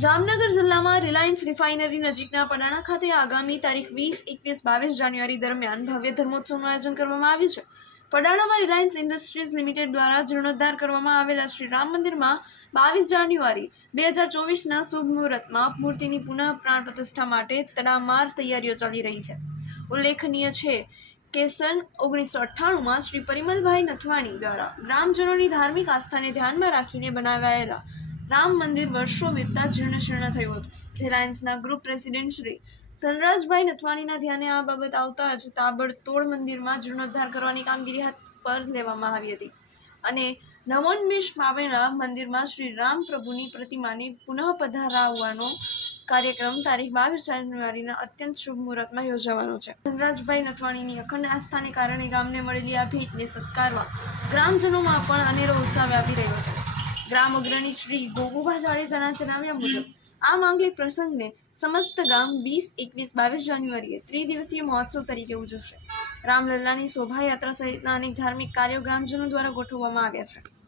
જામનગર જિલ્લામાં Reliance refinery નજીકના પડાણા ખાતે આગામી તારીખ વીસ, એકવીસ, બાવીસ જાન્યુઆરી દરમિયાન ભવ્ય ધર્મોત્સવનું આયોજન કરવામાં આવ્યું છે. પડાણામાં રિલાયન્સ ઇન્ડસ્ટ્રીઝ લિમિટેડ દ્વારા જીર્ણોદ્ધાર કરવામાં આવેલા શ્રી રામ મંદિરમાં બાવીસ જાન્યુઆરી, બે હજાર ચોવીસના શુભ મુહૂર્તમાં મૂર્તિની પુનઃ પ્રાણ પ્રતિષ્ઠા માટે તડામાર તૈયારીઓ ચાલી રહી છે. ઉલ્લેખનીય છે કે સન ઓગણીસો અઠ્ઠાણુંમાં શ્રી પરિમલભાઈ નથવાણી દ્વારા ગ્રામજનોની ધાર્મિક આસ્થાને ધ્યાનમાં રાખીને બનાવાયેલા રામ મંદિર વર્ષો વીતતા જીર્ણશીર્ણ થયું હતું. રિલાયન્સના ગ્રુપ પ્રેસિડેન્ટ શ્રી ધનરાજભાઈ નથવાણીના ધ્યાને આ બાબત આવતા જ તાબડતોડ મંદિરમાં જીર્ણોદ્ધાર કરવાની કામગીરી હાથ પર લેવામાં આવી હતી. અને નવોન્મેષ પામેલા મંદિરમાં શ્રી રામ પ્રભુની પ્રતિમાને પુનઃ પધારાવવાનો કાર્યક્રમ તારીખ બાવીસ જાન્યુઆરીના અત્યંત શુભ મુહૂર્તમાં યોજાવાનો છે. ધનરાજભાઈ નથવાણીની અખંડ આસ્થાને કારણે ગામને મળેલી આ ભેટને સત્કારવા ગ્રામજનોમાં પણ અનેરો ઉત્સાહ વ્યાપી રહ્યો છે. ગ્રામ અગ્રણી શ્રી ગોગુભા જાડેજાના જણાવ્યા મુજબ આ માંગલિક પ્રસંગને સમસ્ત ગામ વીસ, એકવીસ, બાવીસ જાન્યુઆરીએ ત્રિદિવસીય મહોત્સવ તરીકે ઉજવશે. રામલલ્લાની શોભાયાત્રા સહિતના અનેક ધાર્મિક કાર્યો ગ્રામજનો દ્વારા ગોઠવવામાં આવ્યા છે.